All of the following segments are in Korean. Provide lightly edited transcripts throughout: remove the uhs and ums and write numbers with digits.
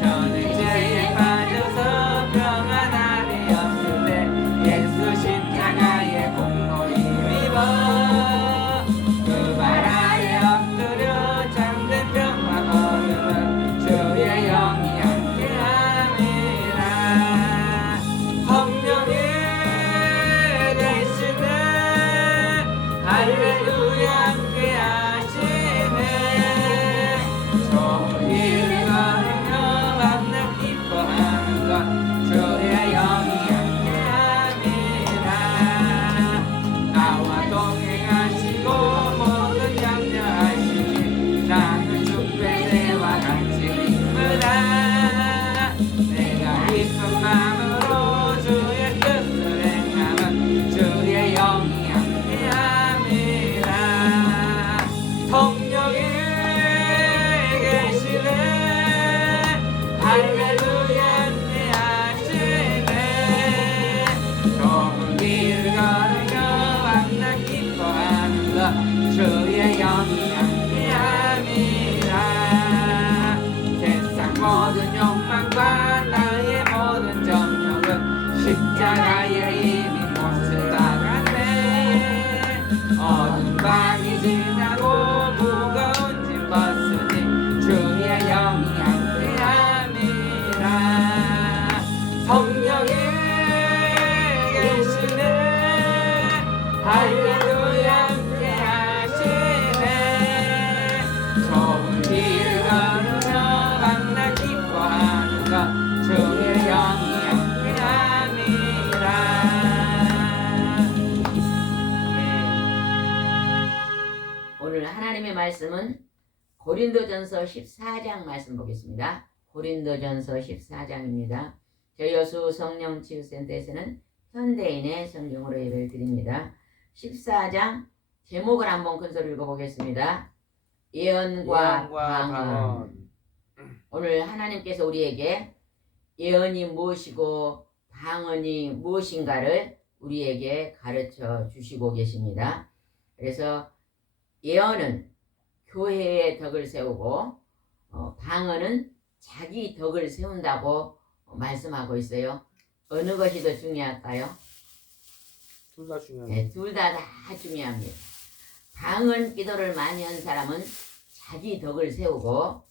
저는 죄에 빠져서 평안함이 없을 때 예수 십자가의 공로 힘입어 그 발 아래 엎드려 잠든 평화 얻음은 주의 영이 함께함이라. 성령이 되시네 할렐루야 함께하시네. 좋은 일을 걸으며 만나 기뻐하는 것 주의 영이 함께함이라. 나와 동행하시고 모든 격려하시니 나는 축배대와 같이 기쁘다. 내가 기쁜 마음으로 주의 뜻을 행하면 주의 영이 함께함이라. 성령이 계시네 할렐루야 함께하시네. 좋은 길을 걸으며 만나 기뻐하는 것 주의 영이 함께함이라. 세상 모든 욕망과 나의 모든 정욕은 십자가에 이미 못을 박았네. 어두운 밤이 지나고 무거운 짐 벗으니 주의 영이 함께함이라. 성령이 계시네 할렐루야 함께하시네. 좋은 길을 걸으며 만나 기뻐하는 것 주의 영이 함께함이라. 오늘 하나님의 말씀은 고린도전서 14장 말씀 보겠습니다. 고린도전서 14장입니다. 저희 여수 성령치유센터에서는 현대인의 성경으로 예배를 드립니다. 14장 제목을 한번 큰소리 읽어보겠습니다. 예언과 방언. 오늘 하나님께서 우리에게 예언이 무엇이고 방언이 무엇인가를 우리에게 가르쳐 주시고 계십니다. 그래서 예언은 교회의 덕을 세우고 방언은 자기 덕을 세운다고 말씀하고 있어요. 어느 것이 더 중요할까요? 둘 다 중요합니다. 네, 둘 다 중요합니다. 방언 기도를 많이 한 사람은 자기 덕을 세우고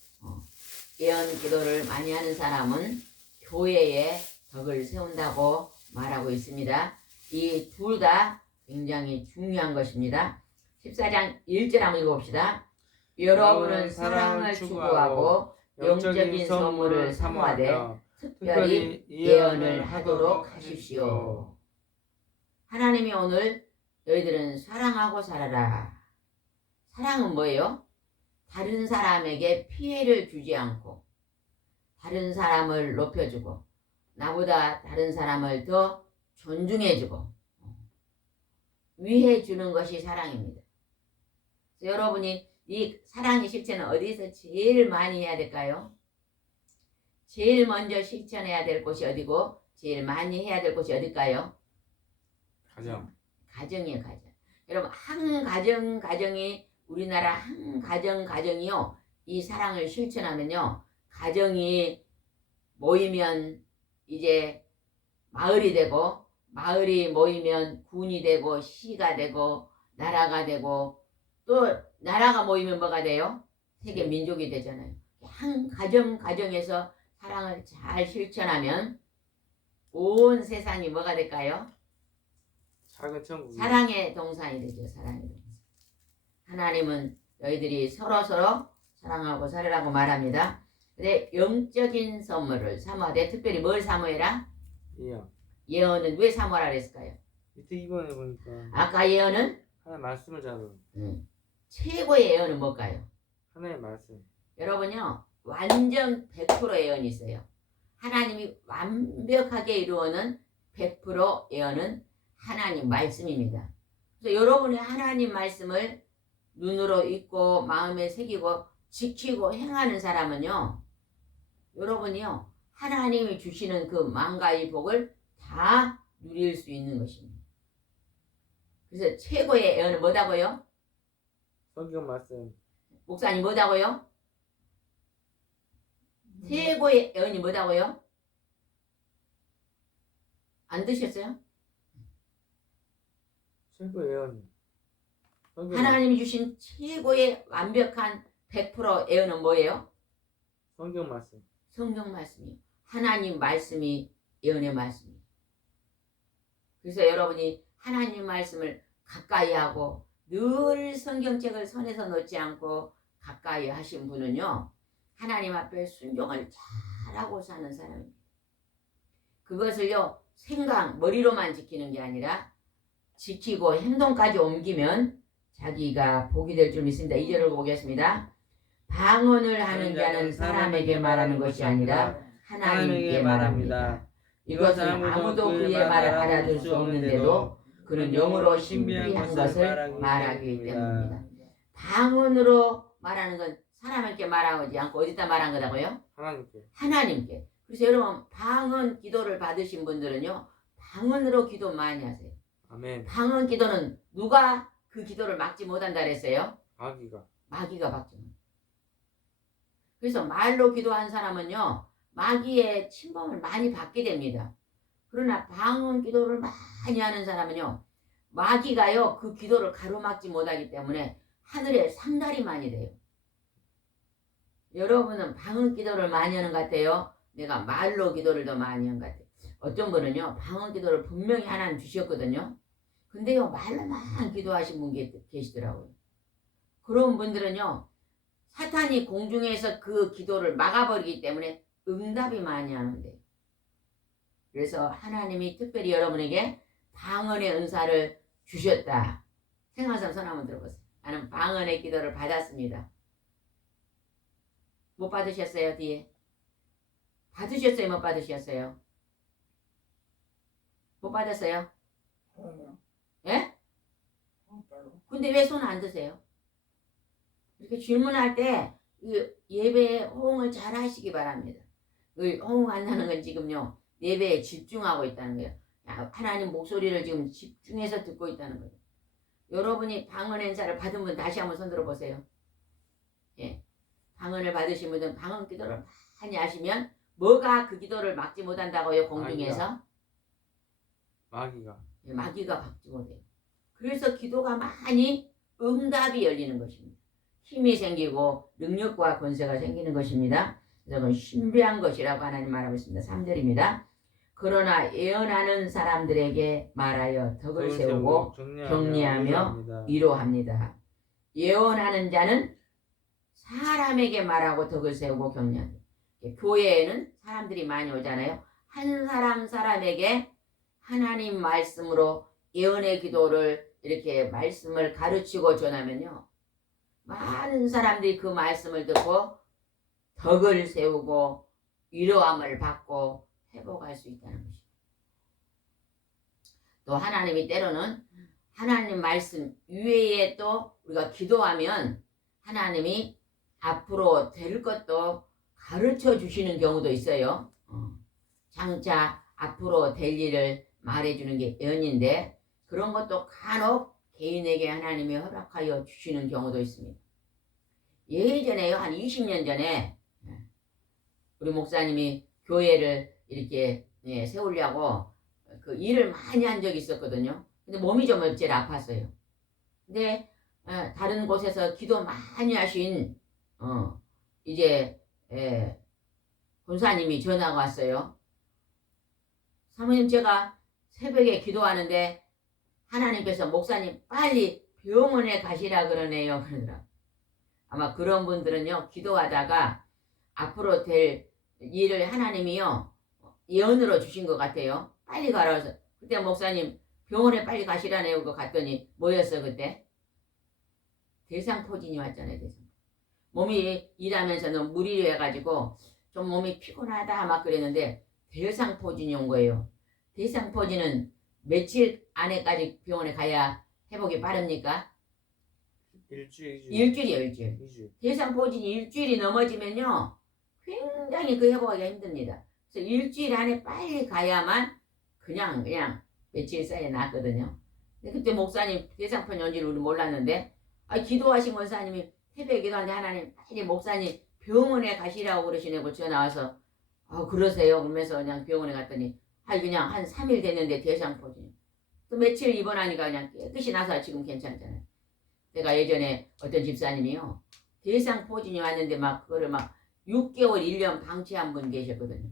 예언 기도를 많이 하는 사람은 교회의 덕을 세운다고 말하고 있습니다. 이 둘 다 굉장히 중요한 것입니다. 14장 1절 한번 읽어봅시다. 여러분은 사랑을 추구하고 영적인 선물을 사모하되 특별히 예언을 하도록 하십시오. 하나님이 오늘 너희들은 사랑하고 살아라. 사랑은 뭐예요? 다른 사람에게 피해를 주지 않고 다른 사람을 높여주고 나보다 다른 사람을 더 존중해주고 위해주는 것이 사랑입니다. 그래서 여러분이 이 사랑의 실천은 어디서 제일 많이 해야 될까요? 제일 먼저 실천해야 될 곳이 어디고 제일 많이 해야 될 곳이 어딜까요? 가정이에요. 가정. 여러분 한 가정이 우리나라 한 가정이요 이 사랑을 실천하면요 가정이 모이면 이제 마을이 되고 마을이 모이면 군이 되고 시가 되고 나라가 되고 또 나라가 모이면 뭐가 돼요? 세계 민족이 되잖아요. 한 가정에서 사랑을 잘 실천하면 온 세상이 뭐가 될까요? 작은 천국. 사랑의 동산이 되죠. 사랑의 동산. 하나님은 너희들이 서로 사랑하고 살으라고 말합니다. 근데 영적인 선물을 사모하되 특별히 뭘 사모해라? 예언은 왜 사모하라 그랬을까요? 밑에 이번에 보니까 아까 예언은 하나의 말씀을 잡은 최고의 예언은 뭘까요? 하나의 말씀. 여러분요 완전 100% 예언이 있어요. 하나님이 완벽하게 이루어는 100% 예언은 하나님 말씀입니다. 그래서 여러분이 하나님 말씀을 눈으로 읽고 마음에 새기고 지키고 행하는 사람은요 여러분이요 하나님이 주시는 그 만가의 복을 다 누릴 수 있는 것입니다. 그래서 최고의 예언은 뭐다고요? 성경 말씀. 목사님 뭐다고요? 최고의 예언이 뭐다고요? 안 드셨어요? 최고 예언. 성경 하나님이 주신 최고의 완벽한 100% 예언은 뭐예요? 성경 말씀. 성경 말씀이요. 하나님 말씀이 예언의 말씀이에요. 그래서 여러분이 하나님 말씀을 가까이 하고 늘 성경책을 손에서 놓지 않고 가까이 하신 분은요. 하나님 앞에 순종을 잘하고 사는 사람입니다. 그것을요. 생각, 머리로만 지키는 게 아니라 지키고 행동까지 옮기면 자기가 복이 될 줄 믿습니다. 2절을 보겠습니다. 방언을 하는 자는 사람에게 말하는 것이 아니라 하나님께 말합니다. 이것은 아무도 그의 말을 알아들 수 없는데도 그는 영으로 신비한 것을 말하기 때문입니다. 방언으로 말하는 건 사람에게 말하지 않고 어디다 말한 거라고요? 하나님께. 하나님께. 그래서 여러분 방언 기도를 받으신 분들은요. 방언으로 기도 많이 하세요. 아멘. 방언 기도는 누가 그 기도를 막지 못한다 그랬어요? 마귀가. 마귀가 막지 못. 그래서 말로 기도한 사람은요. 마귀의 침범을 많이 받게 됩니다. 그러나 방언 기도를 많이 하는 사람은요. 마귀가요. 그 기도를 가로막지 못하기 때문에 하늘에 상달이 많이 돼요. 여러분은 방언 기도를 많이 하는 것 같아요. 내가 말로 기도를 더 많이 하는 것 같아요. 어떤 분은요. 방언 기도를 분명히 하나님 주셨거든요. 근데요. 말로만 기도하신 분 계시더라고요. 그런 분들은요. 사탄이 공중에서 그 기도를 막아버리기 때문에 응답이 많이 하는데. 그래서 하나님이 특별히 여러분에게 방언의 은사를 주셨다. 생각하면 손 한번 들어보세요. 나는 방언의 기도를 받았습니다. 못 받으셨어요? 뒤에? 받으셨어요? 못 받으셨어요? 못 받았어요? 예? 근데 왜 손 안 드세요? 이렇게 질문할 때 예배에 호응을 잘 하시기 바랍니다. 호응 안 하는 건 지금요. 예배에 집중하고 있다는 거예요. 하나님 목소리를 지금 집중해서 듣고 있다는 거예요. 여러분이 방언 행사를 받은 분 다시 한번 손 들어보세요. 예. 방언을 받으신 분은 방언 기도를 많이 하시면 뭐가 그 기도를 막지 못한다고요? 공중에서? 마귀가. 예, 마귀가 막지 못해요. 그래서 기도가 많이 응답이 열리는 것입니다. 힘이 생기고 능력과 권세가 생기는 것입니다. 그건 신비한 것이라고 하나님 말하고 있습니다. 3절입니다. 그러나 예언하는 사람들에게 말하여 덕을 세우고 격려하며 위로합니다. 예언하는 자는 사람에게 말하고 덕을 세우고 격려합니다. 교회에는 사람들이 많이 오잖아요. 한 사람에게 하나님 말씀으로 예언의 기도를 이렇게 말씀을 가르치고 전하면요. 많은 사람들이 그 말씀을 듣고 덕을 세우고 위로함을 받고 회복할 수 있다는 것입니다. 또 하나님이 때로는 하나님 말씀 이외에 또 우리가 기도하면 하나님이 앞으로 될 것도 가르쳐 주시는 경우도 있어요. 장차 앞으로 될 일을 말해주는 게 예언인데 그런 것도 간혹 개인에게 하나님이 허락하여 주시는 경우도 있습니다. 예전에요. 한 20년 전에 우리 목사님이 교회를 이렇게 세우려고 그 일을 많이 한 적이 있었거든요. 근데 몸이 좀 제일 아팠어요. 근데 다른 곳에서 기도 많이 하신 이제 본사님이 전화가 왔어요. 사모님 제가 새벽에 기도하는데 하나님께서 목사님 빨리 병원에 가시라 그러네요. 그러더라고요. 아마 그런 분들은요. 기도하다가 앞으로 될 일을 하나님이요. 예언으로 주신 것 같아요. 빨리 가라 해서 그때 목사님 병원에 빨리 가시라네요. 그거 갔더니 뭐였어 그때? 대상포진이 왔잖아요. 대상. 몸이 일하면서 너무 무리를 해가지고 좀 몸이 피곤하다 막 그랬는데 대상포진이 온 거예요. 대상포진은 며칠 안에까지 병원에 가야 회복이 빠릅니까? 일주일이요. 일주일. 대상포진이 일주일이 넘어지면요. 굉장히 그 회복하기가 힘듭니다. 그래서 일주일 안에 빨리 가야만 그냥 며칠 사이에 낫거든요. 근데 그때 목사님 대상포진 온지를 우리 몰랐는데 기도하신 권사님이 새벽에 기도하는데 하나님 빨리 목사님 병원에 가시라고 그러시냐고 전화 와서 그러세요 그러면서 그냥 병원에 갔더니 그냥 한 3일 됐는데 대상포진 또 며칠 입원하니까 그냥 깨끗이 나서 지금 괜찮잖아요. 제가 예전에 어떤 집사님이요 대상포진이 왔는데 막 그거를 막 6개월 1년 방치한 분 계셨거든요.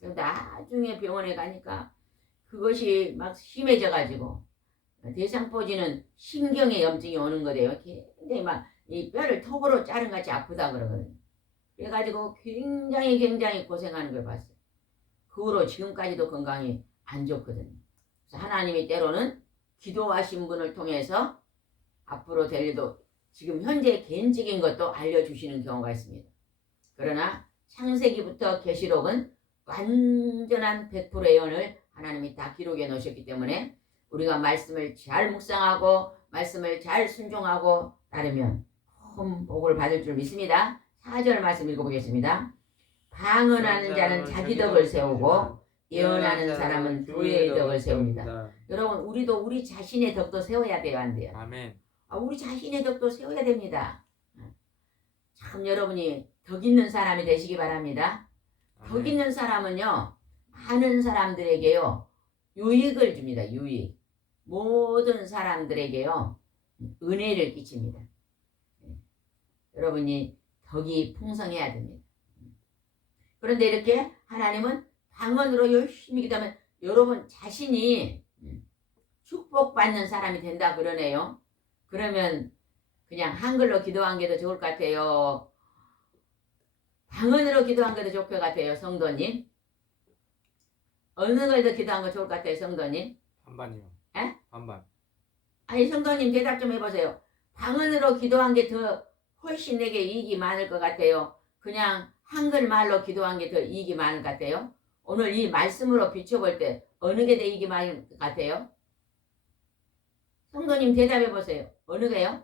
나중에 병원에 가니까 그것이 막 심해져 가지고 대상포진은 신경에 염증이 오는 거래요. 굉장히 막 이 뼈를 톱으로 자른 같이 아프다 그러거든요. 그래가지고 굉장히 고생하는 걸 봤어요. 그 후로 지금까지도 건강이 안 좋거든요. 그래서 하나님이 때로는 기도하신 분을 통해서 앞으로 될 일도 지금 현재 개인적인 것도 알려주시는 경우가 있습니다. 그러나 창세기부터 계시록은 완전한 100% 예언을 하나님이 다 기록해 놓으셨기 때문에 우리가 말씀을 잘 묵상하고 말씀을 잘 순종하고 따르면 큰 복을 받을 줄 믿습니다. 4절 말씀 읽어보겠습니다. 방언하는 자는 자기 덕을 세우고 예언하는 사람은 교회의 덕을 세웁니다. 여러분 우리도 우리 자신의 덕도 세워야 돼요, 안 돼요? 아멘. 우리 자신의 덕도 세워야 됩니다. 참 여러분이 덕 있는 사람이 되시기 바랍니다. 덕 있는 사람은요 많은 사람들에게요 유익을 줍니다. 유익. 모든 사람들에게요 은혜를 끼칩니다. 여러분이 덕이 풍성해야 됩니다. 그런데 이렇게 하나님은 방언으로 열심히 기도하면 여러분 자신이 축복받는 사람이 된다 그러네요. 그러면 그냥 한글로 기도한 게 더 좋을 것 같아요. 방언으로 기도한 게 더 좋을 것 같아요, 성도님. 어느 걸 더 기도한 거 좋을 것 같아요, 성도님? 반반이요. 에? 반반. 아니 성도님 대답 좀 해보세요. 방언으로 기도한 게 더 훨씬 내게 이익이 많을 것 같아요. 그냥 한글말로 기도한 게 더 이익이 많을 것 같아요. 오늘 이 말씀으로 비춰볼 때 어느 게 더 이익이 많을 것 같아요? 성도님 대답해보세요. 어느 게요?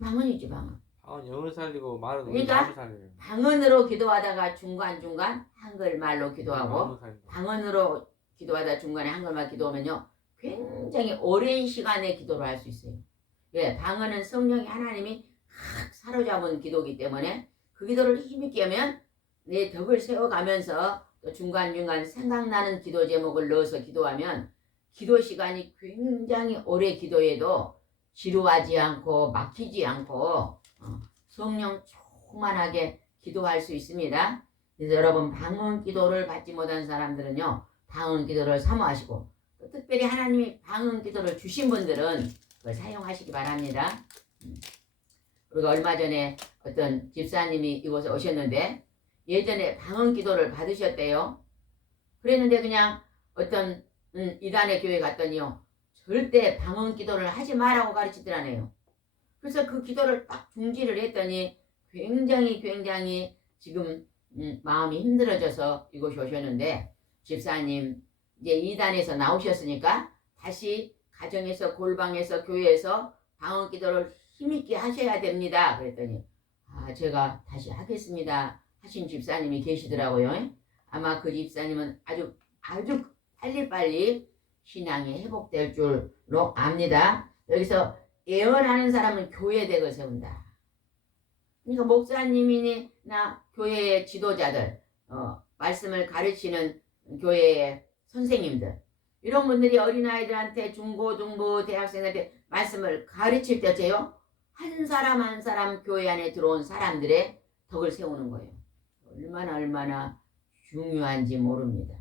방언이지 방언. 영을 살리고 말은 그러니까 마음을 살려요. 방언으로 기도하다가 중간중간 한글말로 기도하고 마음을 살리고. 방언으로 기도하다 중간에 한글말 기도하면요 굉장히 오랜 시간에 기도를 할 수 있어요. 왜? 방언은 성령이 하나님이 확 사로잡은 기도이기 때문에 그 기도를 힘있게 하면 내 덕을 세워가면서 또 중간중간 생각나는 기도 제목을 넣어서 기도하면 기도 시간이 굉장히 오래 기도해도 지루하지 않고 막히지 않고 성령 충만하게 기도할 수 있습니다. 그래서 여러분 방언 기도를 받지 못한 사람들은요 방언 기도를 사모하시고 또 특별히 하나님이 방언 기도를 주신 분들은 그걸 사용하시기 바랍니다. 우리가 얼마 전에 어떤 집사님이 이곳에 오셨는데 예전에 방언 기도를 받으셨대요. 그랬는데 그냥 어떤 이단의 교회 갔더니요 절대 방언 기도를 하지 말라고 가르치더라네요. 그래서 그 기도를 딱 중지를 했더니 굉장히 지금 마음이 힘들어져서 이곳에 오셨는데 집사님 이제 이단에서 나오셨으니까 다시 가정에서 골방에서 교회에서 방언 기도를 힘있게 하셔야 됩니다. 그랬더니 제가 다시 하겠습니다 하신 집사님이 계시더라고요. 아마 그 집사님은 아주 빨리 신앙이 회복될 줄로 압니다. 여기서 예언하는 사람은 교회 덕을 세운다. 그러니까 목사님이나 교회의 지도자들, 말씀을 가르치는 교회의 선생님들 이런 분들이 어린아이들한테 중고 대학생한테 말씀을 가르칠 때째요 한 사람 한 사람 교회 안에 들어온 사람들의 덕을 세우는 거예요. 얼마나 중요한지 모릅니다.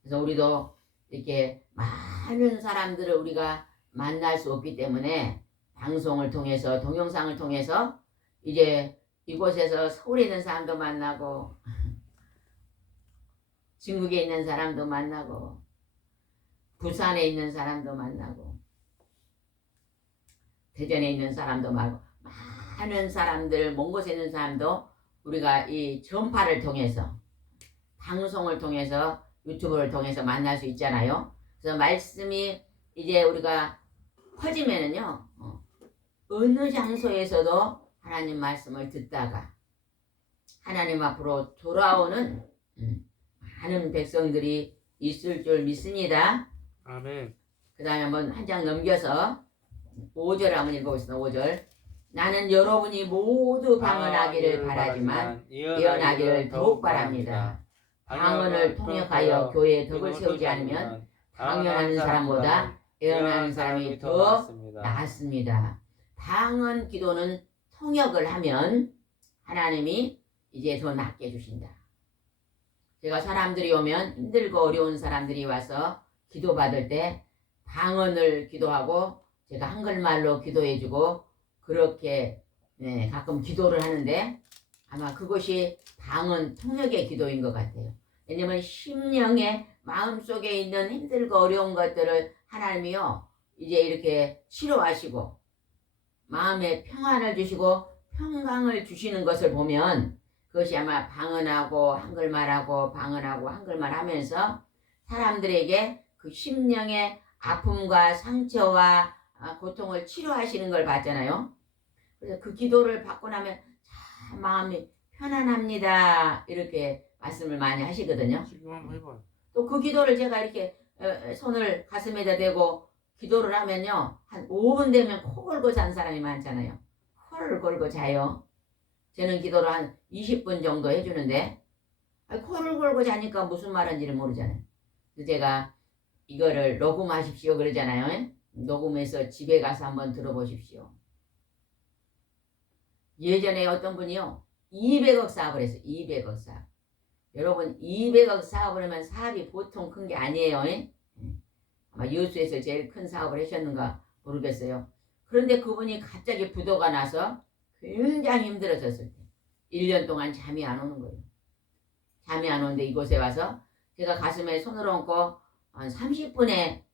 그래서 우리도 이렇게 많은 사람들을 우리가 만날 수 없기 때문에 방송을 통해서 동영상을 통해서 이제 이곳에서 서울에 있는 사람도 만나고 중국에 있는 사람도 만나고 부산에 있는 사람도 만나고 대전에 있는 사람도 만나고 많은 사람들 먼 곳에 있는 사람도 우리가 이 전파를 통해서 방송을 통해서 유튜브를 통해서 만날 수 있잖아요. 그래서 말씀이 이제 우리가 퍼지면은요 어느 장소에서도 하나님 말씀을 듣다가 하나님 앞으로 돌아오는 많은 백성들이 있을 줄 믿습니다. 아멘. 그 다음에 한번 한 장 넘겨서 5절 한번 읽어보겠습니다. 5절 나는 여러분이 모두 방언하기를 바라지만 예언하기를 더욱 바랍니다. 방언을 통역하여 교회에 덕을 세우지 않으면 방언하는 사람보다 예언하는 사람이 더 나았습니다. 방언 기도는 통역을 하면 하나님이 이제 더 낫게 해주신다. 제가 사람들이 오면 힘들고 어려운 사람들이 와서 기도받을 때 방언을 기도하고 제가 한글말로 기도해주고 그렇게 가끔 기도를 하는데 아마 그것이 방언 통역의 기도인 것 같아요. 왜냐면 심령의 마음속에 있는 힘들고 어려운 것들을 하나님이요 이제 이렇게 치료하시고 마음에 평안을 주시고 평강을 주시는 것을 보면 그것이 아마 방언하고 한글말하고 방언하고 한글말 하면서 사람들에게 그 심령의 아픔과 상처와 고통을 치료하시는 걸 봤잖아요. 그래서 그 기도를 받고 나면 참 마음이 편안합니다. 이렇게 말씀을 많이 하시거든요. 지금 한번 해봐요. 또 그 기도를 제가 이렇게 손을 가슴에다 대고 기도를 하면요. 한 5분 되면 코 골고 잔 사람이 많잖아요. 코를 골고 자요. 저는 기도를 한 20분 정도 해주는데 코를 골고 자니까 무슨 말인지를 모르잖아요. 그래서 제가 이거를 녹음하십시오 그러잖아요. 녹음해서 집에 가서 한번 들어보십시오. 예전에 어떤 분이요 200억 사업을 했어요. 200억 사업. 여러분 200억 사업을 하면 사업이 보통 큰 게 아니에요. 아마 여수에서 제일 큰 사업을 하셨는가 모르겠어요. 그런데 그분이 갑자기 부도가 나서 굉장히 힘들어졌을 때 1년 동안 잠이 안 오는 거예요. 잠이 안 오는데 이곳에 와서 제가 가슴에 손을 얹고 한 30분에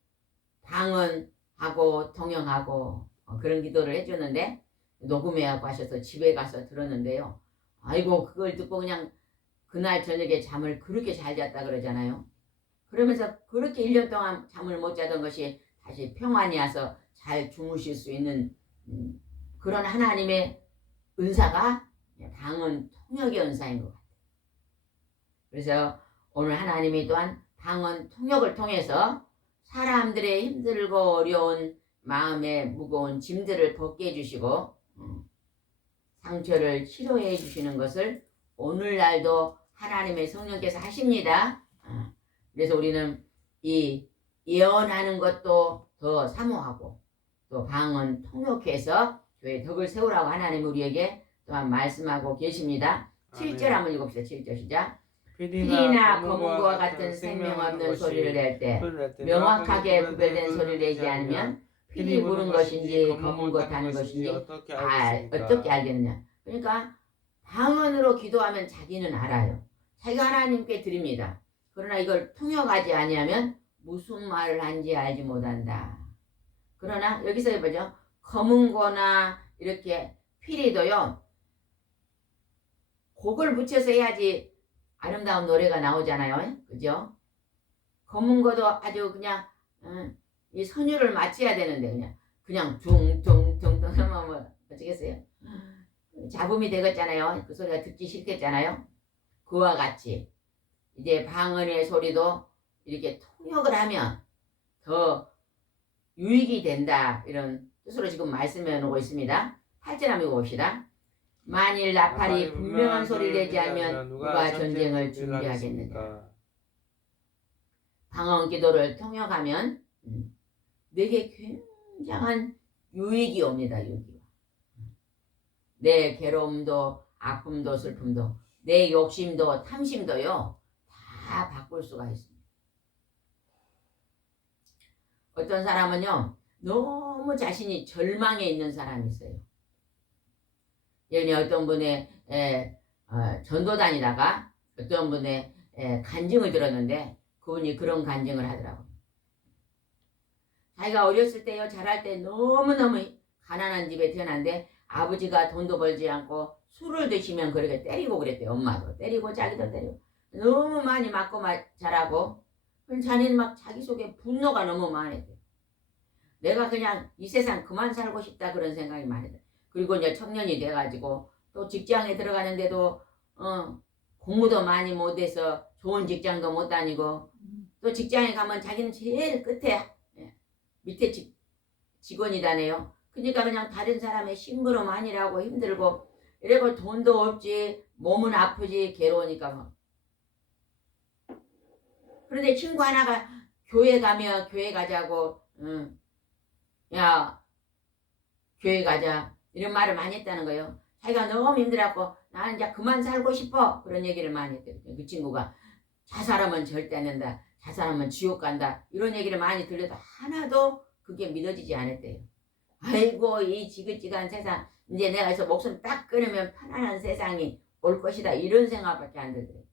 방언하고 통역하고 그런 기도를 해줬는데 녹음해갖고 하셔서 집에 가서 들었는데요. 아이고 그걸 듣고 그냥 그날 저녁에 잠을 그렇게 잘 잤다 그러잖아요. 그러면서 그렇게 1년 동안 잠을 못 자던 것이 다시 평안이 와서 잘 주무실 수 있는 그런 하나님의 은사가 방언 통역의 은사인 것 같아요. 그래서 오늘 하나님이 또한 방언 통역을 통해서 사람들의 힘들고 어려운 마음에 무거운 짐들을 벗게 해주시고 상처를 치료해 주시는 것을 오늘날도 하나님의 성령께서 하십니다. 그래서 우리는 이 예언하는 것도 더 사모하고 또 방언 통역해서 교회 덕을 세우라고 하나님 우리에게 또한 말씀하고 계십니다. 7절 한번 읽읍시다. 7절 시작. 피리나 검은고와 같은 생명 없는 소리를 낼 때 명확하게 구별된 소리를 내지 않으면 피리 부는 것인지 검은 것 하는 것인지 어떻게 알겠느냐. 그러니까 방언으로 기도하면 자기는 알아요. 자기가 하나님께 드립니다. 그러나 이걸 통역하지 아니하면 무슨 말을 한지 알지 못한다. 그러나 여기서 해보죠. 검은 거나 이렇게 피리도요. 곡을 붙여서 해야지 아름다운 노래가 나오잖아요. 그죠? 검은 거도 아주 그냥 이 선율을 맞춰야 되는데 그냥 둥둥둥둥 하면 뭐 어쩌겠어요? 잡음이 되겠잖아요. 그 소리가 듣기 싫겠잖아요. 그와 같이 이제 방언의 소리도 이렇게 통역을 하면 더 유익이 된다. 이런 뜻으로 지금 말씀해 놓고 있습니다. 8절 한번 읽어봅시다. 만일 나팔이 분명한 소리를 내지 않으면 누가 전쟁을 준비하겠느냐. 방언 기도를 통역하면 내게 굉장한 유익이 옵니다. 유익이. 내 괴로움도 아픔도 슬픔도 내 욕심도 탐심도요 다 바꿀 수가 있습니다. 어떤 사람은요 너무 자신이 절망에 있는 사람이 있어요. 예를 들면 어떤 분의 전도 다니다가 어떤 분의 간증을 들었는데 그분이 그런 간증을 하더라고요. 자기가 어렸을 때요 자랄 때 너무너무 가난한 집에 태어났는데 아버지가 돈도 벌지 않고 술을 드시면 그렇게 때리고 그랬대요. 엄마도 때리고 자기도 때리고 너무 많이 맞고 자라고 그럼 자기는 막 자기 속에 분노가 너무 많았대요. 내가 그냥 이 세상 그만 살고 싶다 그런 생각이 많이 들어요. 그리고 이제 청년이 돼가지고 또 직장에 들어가는데도 공부도 많이 못해서 좋은 직장도 못 다니고 또 직장에 가면 자기는 제일 끝에 밑에 직원이다네요. 그러니까 그냥 다른 사람의 심부름 아니라고 힘들고 이러고 돈도 없지 몸은 아프지 괴로우니까 막. 그런데 친구 하나가 교회 가면 교회 가자고 응. 야 교회 가자 이런 말을 많이 했다는 거예요. 자기가 너무 힘들었고 나는 이제 그만 살고 싶어 그런 얘기를 많이 했대요. 그 친구가 자살하면 절대 안 된다. 자살하면 지옥 간다. 이런 얘기를 많이 들려도 하나도 그게 믿어지지 않았대요. 아이고 이 지긋지긋한 세상 이제 내가 여기서 목숨 딱 끊으면 편안한 세상이 올 것이다. 이런 생각밖에 안 들더래요.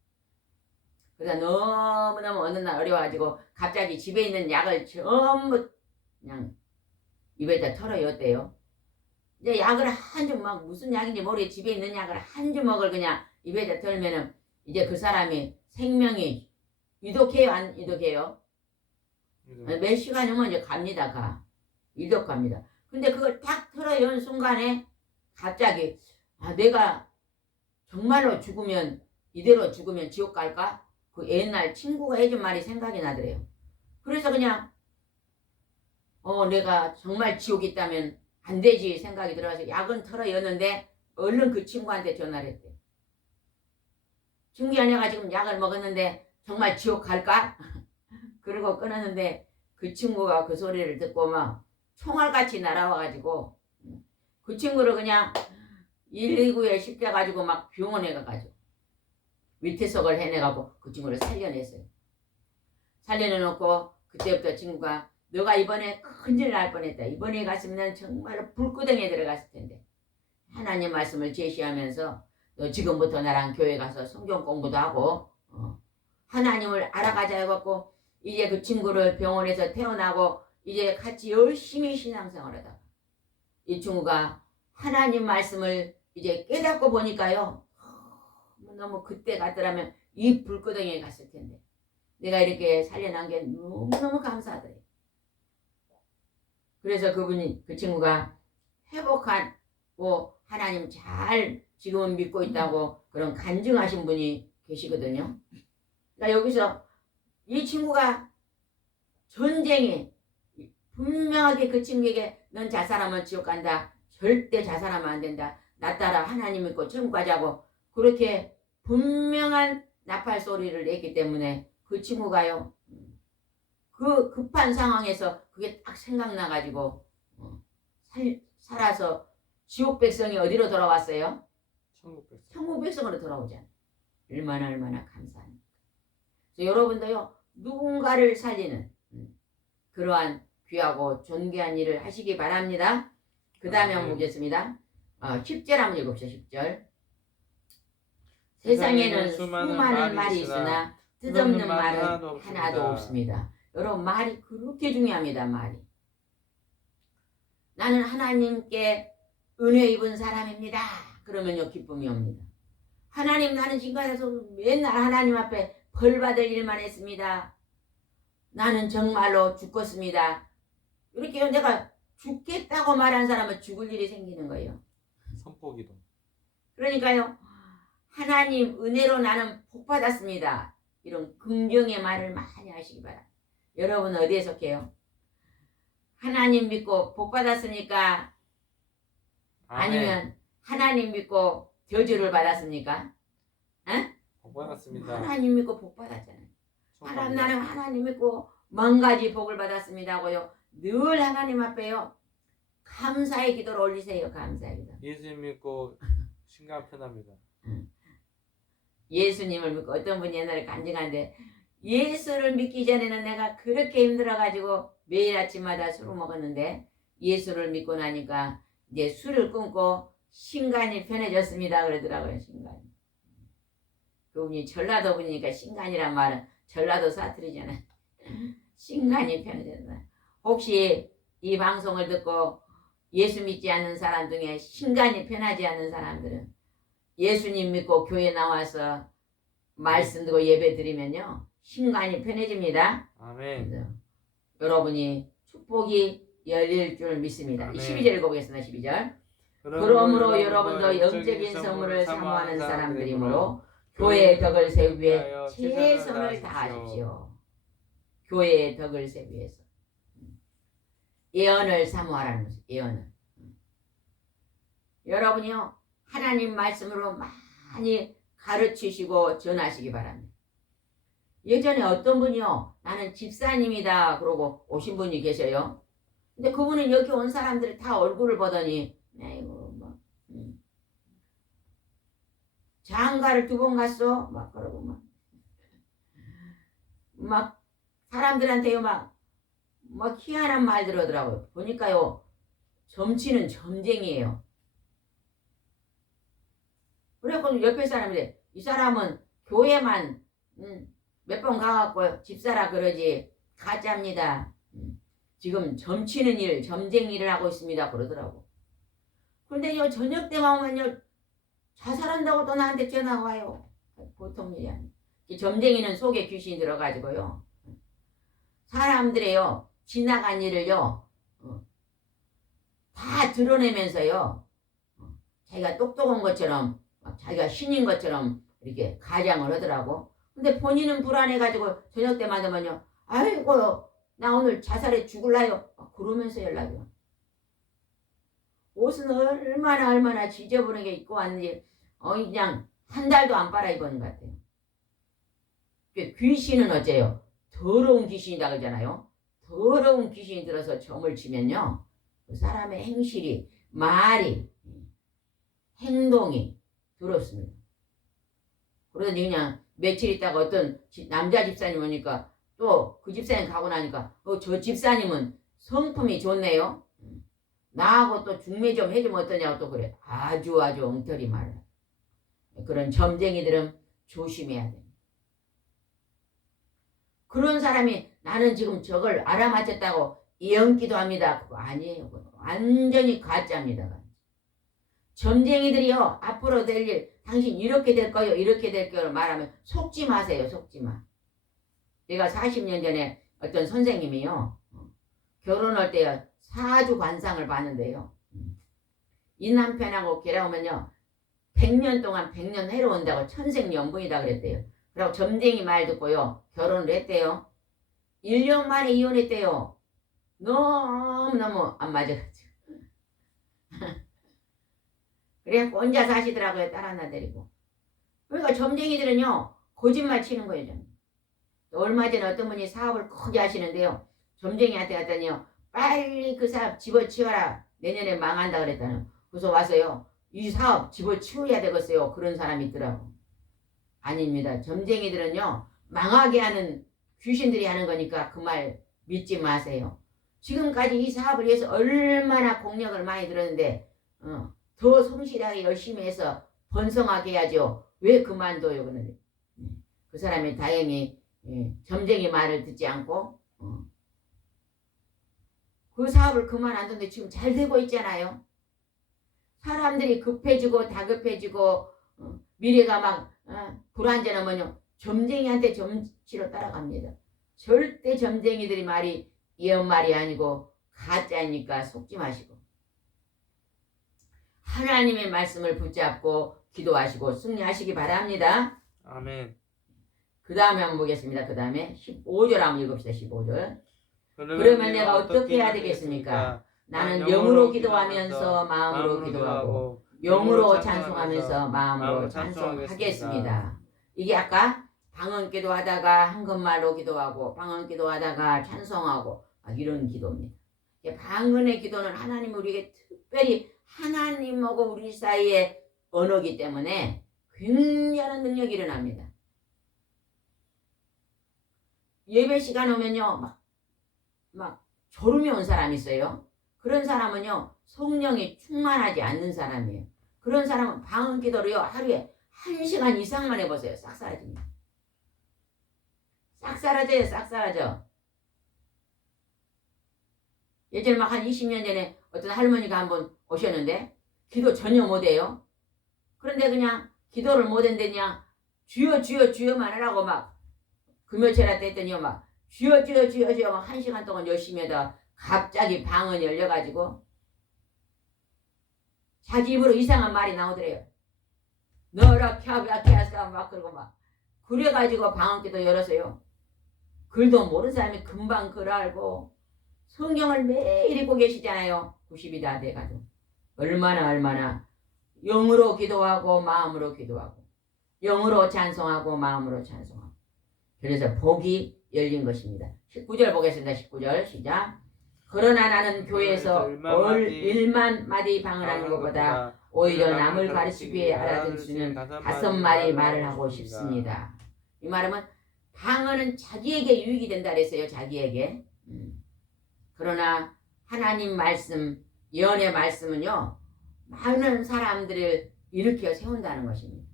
그래서 너무너무 어느 날 어려워가지고 갑자기 집에 있는 약을 전부 그냥 입에다 털어였대요. 이제 약을 한 줌 막 무슨 약인지 모르게 집에 있는 약을 한 주먹을 그냥 입에다 털면은 이제 그 사람이 생명이 유독해요 안 유독해요? 몇 시간이면 이제 갑니다 가 유독합니다. 근데 그걸 딱 털어연 순간에 갑자기 아 내가 정말로 죽으면 이대로 죽으면 지옥 갈까? 그 옛날 친구가 해준 말이 생각이 나더래요. 그래서 그냥 내가 정말 지옥이 있다면 안 되지 생각이 들어서 약은 털어였는데 얼른 그 친구한테 전화를 했대요. 친구야 내가 지금 약을 먹었는데 정말 지옥 갈까? 그러고 끊었는데 그 친구가 그 소리를 듣고 막 총알같이 날아와가지고 그 친구를 그냥 119에 싣겨가지고 막 병원에 가가지고 위태석을 해내가고 그 친구를 살려냈어요. 살려내놓고 그때부터 친구가 너가 이번에 큰일 날 뻔했다. 이번에 갔으면 정말로 불구덩이에 들어갔을 텐데 하나님 말씀을 제시하면서 너 지금부터 나랑 교회 가서 성경 공부도 하고 하나님을 알아가자 해갖고 이제 그 친구를 병원에서 태어나고 이제 같이 열심히 신앙생활 하다가 이 친구가 하나님 말씀을 이제 깨닫고 보니까요 너무 그때 같더라면 이 불구덩이에 갔을 텐데 내가 이렇게 살려난 게 너무너무 감사하더래요. 그래서 그 친구가 회복하고 하나님 잘 지금은 믿고 있다고 그런 간증하신 분이 계시거든요. 그러니까 여기서 이 친구가 전쟁에 분명하게 그 친구에게 넌 자살하면 지옥 간다. 절대 자살하면 안 된다. 나 따라 하나님 믿고 천국 가자고 그렇게 분명한 나팔 소리를 냈기 때문에 그 친구가요. 그 급한 상황에서 그게 딱 생각나가지고 살아서 지옥 백성이 어디로 돌아왔어요? 천국 백성. 천국 백성으로 돌아오잖아요. 얼마나 감사합니까? 여러분도요. 누군가를 살리는 그러한 귀하고 존귀한 일을 하시기 바랍니다. 그 다음에 한번 보겠습니다. 10절 한번 읽읍시다. 10절. 세상에는 수많은 말이 있으나 뜻없는 말은 하나도 없습니다. 여러분 말이 그렇게 중요합니다. 말이. 나는 하나님께 은혜 입은 사람입니다. 그러면요 기쁨이 옵니다. 하나님 나는 지금까지 맨날 하나님 앞에 벌 받을 일만 했습니다. 나는 정말로 죽겠습니다. 이렇게 내가 죽겠다고 말한 사람은 죽을 일이 생기는 거예요. 선포기도. 그러니까요. 하나님 은혜로 나는 복 받았습니다. 이런 긍정의 말을 많이 하시기 바랍니다. 여러분 어디에 속해요? 하나님 믿고 복 받았습니까? 아니면 하나님 믿고 저주를 받았습니까? 복 받았습니다. 하나님 믿고 복 받았잖아요. 나는 하나님 믿고 만가지 복을 받았습니다고요. 늘 하나님 앞에요. 감사의 기도를 올리세요. 감사의 기도. 예수 믿고 신강 편합니다. 예수님을 믿고 어떤 분이 옛날에 간증하는데 예수를 믿기 전에는 내가 그렇게 힘들어가지고 매일 아침마다 술을 먹었는데 예수를 믿고 나니까 이제 술을 끊고 신간이 편해졌습니다. 그러더라고요. 신간. 그분이 전라도 분이니까 신간이란 말은 전라도 사투리잖아요. 신간이 편해졌나. 혹시 이 방송을 듣고 예수 믿지 않는 사람 중에 신간이 편하지 않는 사람들은 예수님 믿고 교회 나와서 말씀 듣고 예배 드리면요 신간이 편해집니다. 아멘. 여러분이 축복이 열릴 줄 믿습니다. 아멘. 12절 읽어보겠습니다. 12절. 그러므로 여러분도 영적인 선물을 사모하는 사람들이므로 교회의 덕을 세우기 위해 최선을 다하십시오. 교회의 덕을 세우기 위해서 예언을 사모하라는 거죠. 예언을. 여러분이요 하나님 말씀으로 많이 가르치시고 전하시기 바랍니다. 예전에 어떤 분이요 나는 집사님이다 그러고 오신 분이 계셔요. 근데 그분은 여기 온 사람들이 다 얼굴을 보더니 아이고 뭐 장가를 2번 갔어 막 그러고 막 사람들한테요 막 희한한 말 들어더라고요. 보니까요 점치는 점쟁이에요. 그래갖고 옆에 사람들이 이 사람은 교회만 몇 번 가갖고 집사라 그러지 가짜입니다. 지금 점치는 일 점쟁이를 하고 있습니다 그러더라고. 근데 요 저녁 때만 오면요 자살한다고 또 나한테 전화가 와요. 보통 일이 아니에요. 점쟁이는 속에 귀신이 들어가지고요 사람들의요 지나간 일을요 다 드러내면서요 자기가 똑똑한 것처럼 자기가 신인 것처럼 이렇게 가장을 하더라고. 근데 본인은 불안해가지고 저녁 때만 되면요 아이고 나 오늘 자살해 죽을라요 그러면서 연락이 와. 옷은 얼마나 지저분하게 입고 왔는지 그냥 한 달도 안 빨아 입은 것 같아요. 귀신은 어째요 더러운 귀신이다 그러잖아요. 더러운 귀신이 들어서 점을 치면요 그 사람의 행실이 말이 행동이 더럽습니다. 그러더니 그냥 며칠 있다가 어떤 남자 집사님 오니까 또 그 집사님 가고 나니까 저 집사님은 성품이 좋네요. 나하고 또 중매 좀 해주면 어떠냐고 또 그래. 아주 엉터리 말을. 그런 점쟁이들은 조심해야 돼. 그런 사람이 나는 지금 저걸 알아맞혔다고 예언기도 합니다. 그거 아니에요. 그거. 완전히 가짜입니다. 점쟁이들이요 앞으로 될 일 당신 이렇게 될 거요 이렇게 될 거요 말하면 속지 마세요. 속지 마. 내가 40년 전에 어떤 선생님이요 결혼할 때 사주 관상을 봤는데요 이 남편하고 결혼하면요 100년 동안 100년 해로운다고 천생연분이다 그랬대요. 그리고 점쟁이 말 듣고요 결혼을 했대요. 1년 만에 이혼했대요. 너무너무 안 맞아가지고 그래 혼자 사시더라고요. 딸 하나 데리고. 그러니까 점쟁이들은요 거짓말 치는 거예요. 얼마 전에 어떤 분이 사업을 크게 하시는데요 점쟁이한테 갔더니요 빨리 그 사업 집어치워라 내년에 망한다 그랬다는. 그래서 와서요 이 사업 집어치워야 되겠어요. 그런 사람이 있더라고. 아닙니다. 점쟁이들은요 망하게 하는 귀신들이 하는 거니까 그 말 믿지 마세요. 지금까지 이 사업을 위해서 얼마나 공력을 많이 들었는데 더 성실하게 열심히 해서 번성하게 해야죠. 왜 그만둬요? 그러는데 그 사람이 다행히 점쟁이 말을 듣지 않고 그 사업을 그만 안 뒀는데 지금 잘 되고 있잖아요. 사람들이 급해지고 다급해지고 미래가 막 불안전하면요 점쟁이한테 점치러 따라갑니다. 절대 점쟁이들이 말이 예언 말이 아니고 가짜니까 속지 마시고 하나님의 말씀을 붙잡고 기도하시고 승리하시기 바랍니다. 아멘. 그 다음에 한번 보겠습니다. 그 다음에 15절 한번 읽읍시다. 15절. 그러면 내가 어떻게 해야 되겠습니까? 나는 영으로 기도하면서 마음으로 기도하고 영으로 찬송하면서 마음으로 찬송하겠습니다. 이게 아까 방언기도 하다가 한국말로 기도하고 방언기도 하다가 찬송하고 이런 기도입니다. 방언의 기도는 하나님 우리에게 특별히 하나님하고 우리 사이의 언어기 때문에 굉장한 능력이 일어납니다. 예배 시간 오면요 막 졸음이 온 사람이 있어요. 그런 사람은요 성령이 충만하지 않는 사람이에요. 그런 사람은 방언 기도를요 하루에 1시간 이상만 해보세요. 싹 사라집니다. 싹 사라져요. 싹 사라져. 예전에 막 한 20년 전에 어떤 할머니가 한번 오셨는데 기도 전혀 못해요. 그런데 그냥 기도를 못했는데 그냥 주여 주여 주여만 하라고 막 금요체라 때 했더니 막 주여 주여 주여 주여 막 1시간 동안 열심히 하다가 갑자기 방언이 열려가지고 자기 입으로 이상한 말이 나오더래요. 너라 캬비아키아스가 막 그러고 막 그래가지고 방언기도 열었어요. 글도 모르는 사람이 금방 글 알고 성경을 매일 읽고 계시잖아요. 90이 다 돼가지고 얼마나 영으로 기도하고 마음으로 기도하고 영으로 찬송하고 마음으로 찬송하고 그래서 복이 열린 것입니다. 19절 보겠습니다. 19절 시작. 그러나 나는 교회에서 일만 마디 방언하는 것보다 오히려 남을 가르치기 위해 알아들 수 있는 5마디 말을 하고 싶습니다. 이 말은 방언은 자기에게 유익이 된다 그랬어요. 자기에게. 그러나 하나님 말씀, 예언의 말씀은요. 많은 사람들을 일으켜 세운다는 것입니다.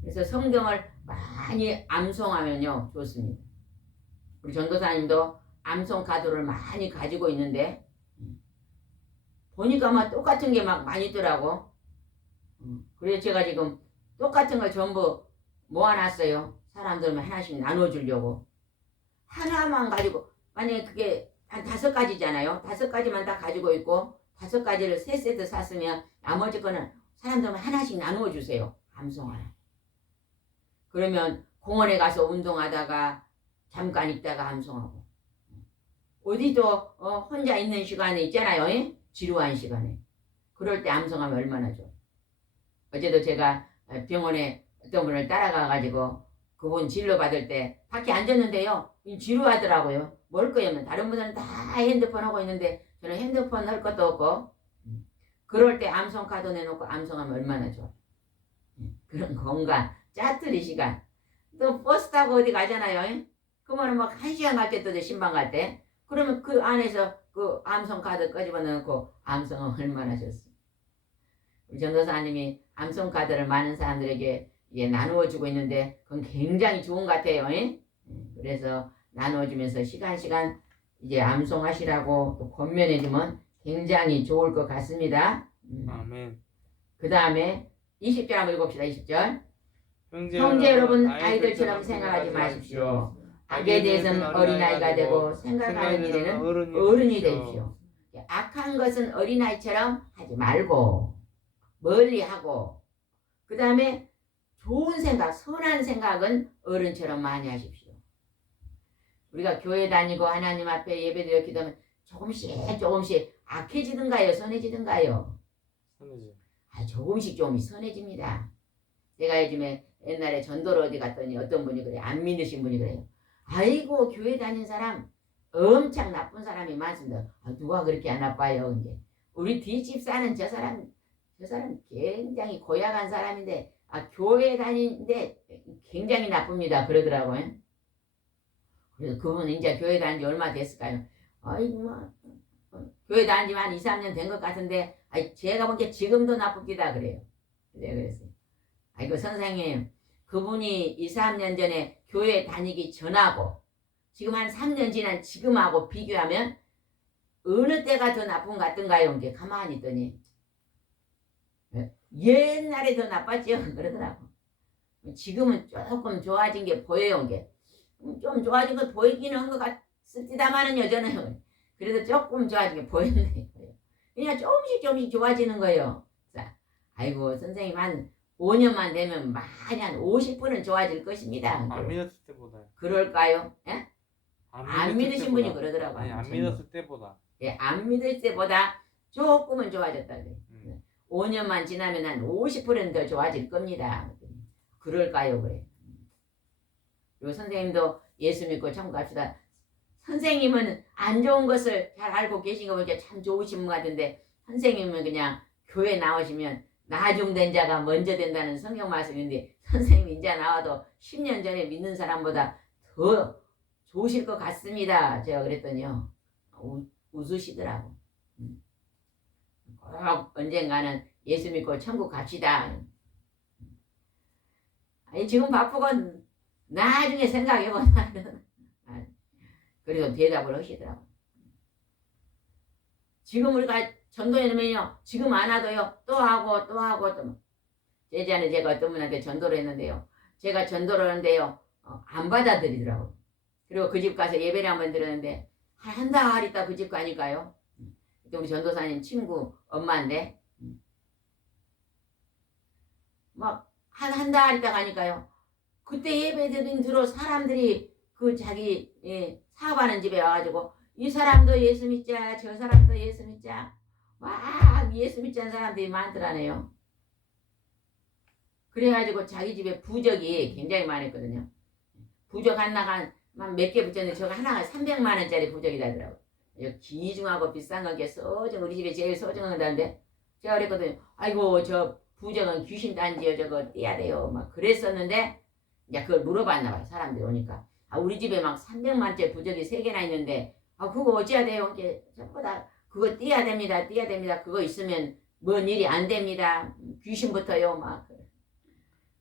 그래서 성경을 많이 암송하면요. 좋습니다. 우리 전도사님도 암송 가도를 많이 가지고 있는데 보니까 막 똑같은 게 막 많이 있더라고. 그래서 제가 지금 똑같은 걸 전부 모아놨어요. 사람들만 하나씩 나눠주려고. 하나만 가지고 만약에 그게 한 5가지잖아요. 5가지만 다 가지고 있고 5가지를 3세트 샀으면 나머지 거는 사람들만 하나씩 나누어 주세요. 암송하라. 그러면 공원에 가서 운동하다가 잠깐 있다가 암송하고 어디도 혼자 있는 시간에 있잖아요. 지루한 시간에. 그럴 때 암송하면 얼마나 좋아. 어제도 제가 병원에 어떤 분을 따라가가지고 그분 진료 받을 때 밖에 앉았는데요. 지루하더라고요. 뭘 거예요? 다른 분들은 다 핸드폰 하고 있는데 저는 핸드폰 할 것도 없고 그럴 때 암송 카드 내놓고 암송하면 얼마나 좋아. 그런 건강 짜투리 시간. 또 버스 타고 어디 가잖아요. 그러면 막 1시간 갈 때 또 신방 갈 때 그러면 그 안에서 그 암송 카드 끄집어 넣고 암송은 얼마나 좋습니다. 우리 전도사님이 암송 카드를 많은 사람들에게 나누어 주고 있는데 그건 굉장히 좋은 것 같아요. 그래서 나누어 주면서 시간 이제 암송하시라고 또 권면해 주면 굉장히 좋을 것 같습니다. 아멘. 그 다음에 20절 한번 읽읍시다. 20절. 형제 여러분 아이들처럼 생각하지 마십시오. 악에 대해서는 어린아이가 되고 생각하는 일에는 어른이 되십시오. 악한 것은 어린아이처럼 하지 말고 멀리하고 그 다음에 좋은 생각, 선한 생각은 어른처럼 많이 하십시오. 우리가 교회 다니고 하나님 앞에 예배드려 기도하면 조금씩 악해지든가요? 선해지든가요? 선해지. 조금씩 좀 선해집니다. 제가 요즘에 옛날에 전도로 어디 갔더니 어떤 분이 그래요. 안 믿으신 분이 그래요. 아이고 교회 다닌 사람 엄청 나쁜 사람이 많습니다. 누가 그렇게 안 나빠요? 이제 우리 뒷집 사는 저 사람 굉장히 고약한 사람인데 교회 다니는데 굉장히 나쁩니다. 그러더라고요. 그래서 그분은 이제 교회 다닌 지 얼마 됐을까요? 교회 다닌 지 한 2, 3년 된 것 같은데 제가 보기에 지금도 나쁩니다. 그래요. 내가 그랬어요. 아이고 선생님 그분이 2, 3년 전에 교회 다니기 전하고 지금 한 3년 지난 지금하고 비교하면 어느 때가 더 나쁜 것 같은가요? 이제 가만히 있더니 옛날에 더 나빴죠. 그러더라고. 지금은 조금 좋아진 게 보여요. 좀 좋아진 거 보이기는 한 것 같습니다만은 여전해요. 그래도 조금 좋아진 게 보였네. 그냥 조금씩 좋아지는 거예요. 자, 아이고 선생님 한 5년만 되면 많이 한 50분은 좋아질 것입니다. 안 믿었을 때보다. 그럴까요? 예? 안 믿으신 분이 그러더라고요. 아니, 안 믿었을 때보다. 예, 안 믿을 때보다 조금은 좋아졌다 그래요. 5년만 지나면 한 50%는 더 좋아질 겁니다. 그럴까요? 그래. 그리고 선생님도 예수 믿고 천국 갑시다. 선생님은 안 좋은 것을 잘 알고 계신 거 보니까 참 좋으신 분 같은데 선생님은 그냥 교회 나오시면 나중된 자가 먼저 된다는 성경 말씀인데 선생님이 이제 나와도 10년 전에 믿는 사람보다 더 좋으실 것 같습니다. 제가 그랬더니요. 웃으시더라고. 꼭 언젠가는 예수 믿고 천국 갑시다. 아니 지금 바쁘건 나중에 생각해보자. 그래도 대답을 하시더라고. 지금 우리가 전도해놓으면요. 지금 안 하도요. 또 하고 또. 예전에 제가 어떤 분한테 전도를 했는데요. 제가 전도를 하는데요. 안 받아들이더라고요. 그리고 그 집 가서 예배를 한번 드렸는데 한 달 있다 그 집 가니까요. 우리 전도사님 친구 엄마인데 막 한 달 있다 가니까요. 그때 예배 드린 뒤로 사람들이 그 자기 사업하는 집에 와가지고 이 사람도 예수 믿자 저 사람도 예수 믿자 막 예수 믿자는 사람들이 많더라네요. 그래가지고 자기 집에 부적이 굉장히 많았거든요. 부적 하나가 몇 개 붙였는데 저거 하나가 300만 원짜리 부적이라더라고요. 귀중하고 비싼 게 소중, 우리 집에 제일 소중한 건데 제가 그랬거든요. 아이고 저 부적은 귀신 딴지요, 저거 떼야 돼요. 막 그랬었는데 이제 그걸 물어봤나 봐요. 사람들이 오니까. 아, 우리 집에 막 300만짜리 부적이 3개나 있는데 아, 그거 어찌해야 돼요? 이게 전부 다 그거 떼야 됩니다. 떼야 됩니다. 그거 있으면 뭔 일이 안 됩니다. 귀신부터요. 막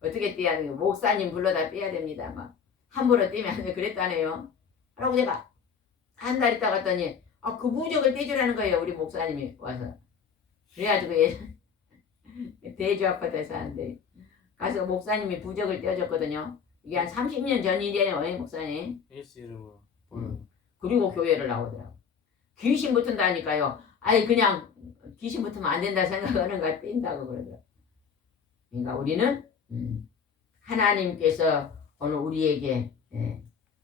어떻게 떼야 돼요? 목사님 불러다 떼야 됩니다. 막 함부로 떼면 안 돼. 그랬다네요. 그러고 제가 한 달 있다 갔더니 아, 그 부적을 떼주라는 거예요. 우리 목사님이 와서. 그래가지고 대주 아파트에 사는데 가서 목사님이 부적을 떼어줬거든요. 이게 한 30년 전 일이에요. 목사님. 예수 이름으로 보는. 그리고 교회를 나오더라고. 귀신 붙은다니까요. 아니 그냥 귀신 붙으면 안 된다 생각하는 거 뛴다고 그러더라고. 그러니까 우리는 하나님께서 오늘 우리에게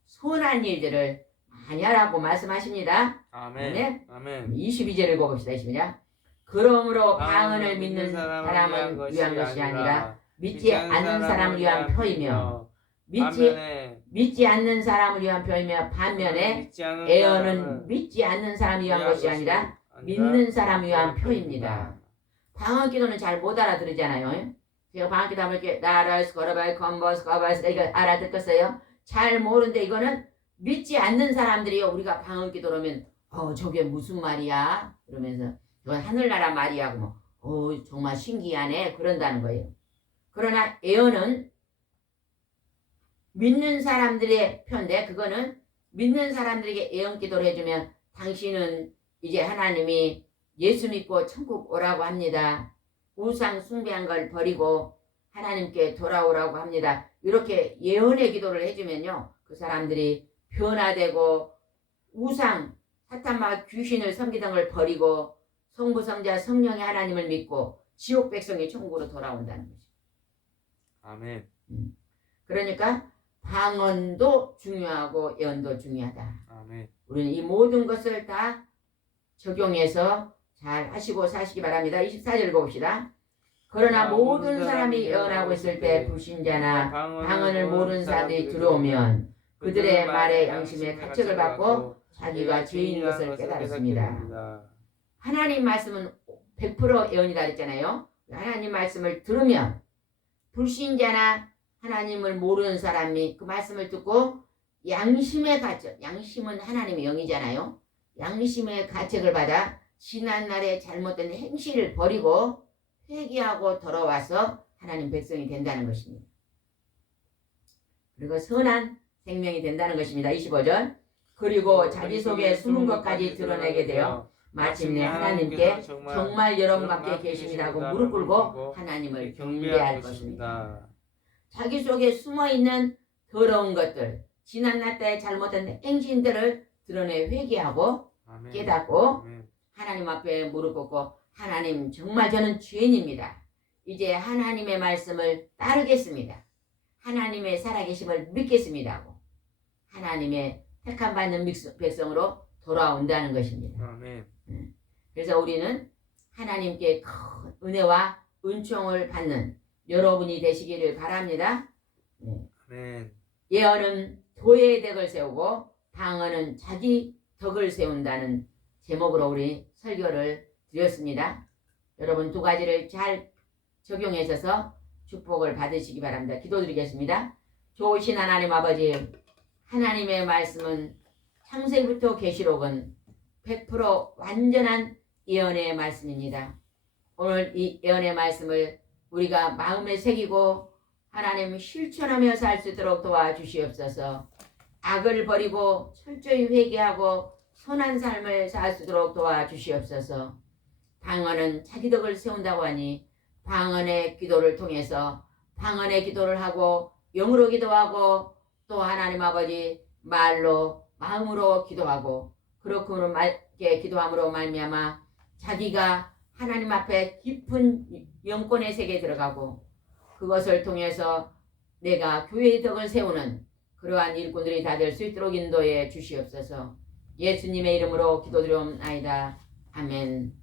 선한 일들을 많이 하라고 말씀하십니다. 아멘. 네? 아멘. 22절을 읽어봅시다. 22절. 그러므로 방언을 믿는 사람은 위한 것이 아니라 믿지 않는 사람을 위한 표이며 믿지 않는 사람을 위한 표이며 반면에 애언은 믿지 않는 사람을 위한 것이 아니라 믿는 사람을 위한 표입니다. 방언 기도는 잘 못 알아들으잖아요. 제가 방언 기도 하면 이렇게 나라스 거라바이 컴버스 거바스 이거 알아듣겠어요? 잘 모르는데 이거는 믿지 않는 사람들이요. 우리가 방언 기도로면 저게 무슨 말이야? 그러면서 이건 하늘나라 말이야. 뭐 정말 신기하네. 그런다는 거예요. 그러나 애언은 믿는 사람들의 편인데 그거는 믿는 사람들에게 애언 기도를 해주면 당신은 이제 하나님이 예수 믿고 천국 오라고 합니다. 우상 숭배한 걸 버리고 하나님께 돌아오라고 합니다. 이렇게 예언의 기도를 해주면요. 그 사람들이 변화되고 우상, 사탄과 귀신을 섬기던 걸 버리고 성부, 성자, 성령의 하나님을 믿고 지옥 백성이 천국으로 돌아온다는 거죠. 아멘. 그러니까 방언도 중요하고 예언도 중요하다. 아멘. 우리는 이 모든 것을 다 적용해서 잘 하시고 사시기 바랍니다. 24절 봅시다. 그러나 모든 사람이 예언하고 있을 때 불신자나 방언을 모르는 사람들이 들어오면 그들의 말에 양심의 가책을 받고 자기가 죄인인 것을 깨달았습니다. 하나님 말씀은 100% 예언이다 그랬잖아요. 하나님 말씀을 들으면 불신자나 하나님을 모르는 사람이 그 말씀을 듣고 양심의 가책, 양심은 하나님의 영이잖아요. 양심의 가책을 받아 지난날의 잘못된 행실을 버리고 회개하고 돌아와서 하나님 백성이 된다는 것입니다. 그리고 선한 생명이 된다는 것입니다. 25절. 그리고 자기 속에 숨은 것까지 드러내게 되어 마침내 하나님께 정말 여러분밖에 계십니다고 무릎 꿇고 하나님을 경배할 것입니다. 자기 속에 숨어있는 더러운 것들, 지난날 때 잘못된 행진들을 드러내 회개하고 깨닫고 하나님 앞에 무릎 꿇고 하나님 정말 저는 죄인입니다. 이제 하나님의 말씀을 따르겠습니다. 하나님의 살아계심을 믿겠습니다 하고 하나님의 택함 받는 백성으로 돌아온다는 것입니다. 아멘. 그래서 우리는 하나님께 큰 은혜와 은총을 받는 여러분이 되시기를 바랍니다. 아멘. 예언은 도의 덕을 세우고 방언은 자기 덕을 세운다는 제목으로 우리 설교를 드렸습니다. 여러분 두 가지를 잘 적용하셔서 축복을 받으시기 바랍니다. 기도드리겠습니다. 좋으신 하나님 아버지, 하나님의 말씀은 창세기부터 계시록은 100% 완전한 예언의 말씀입니다. 오늘 이 예언의 말씀을 우리가 마음에 새기고 하나님 실천하며 살 수 있도록 도와주시옵소서. 악을 버리고 철저히 회개하고 선한 삶을 살 수 있도록 도와주시옵소서. 방언은 자기 덕을 세운다고 하니 방언의 기도를 통해서 방언의 기도를 하고 영으로 기도하고 또 하나님 아버지 말로 마음으로 기도하고 그렇게 맑게 기도함으로 말미암아 자기가 하나님 앞에 깊은 영권의 세계에 들어가고 그것을 통해서 내가 교회의 덕을 세우는 그러한 일꾼들이 다 될 수 있도록 인도해 주시옵소서. 예수님의 이름으로 기도드리옵나이다. 아멘.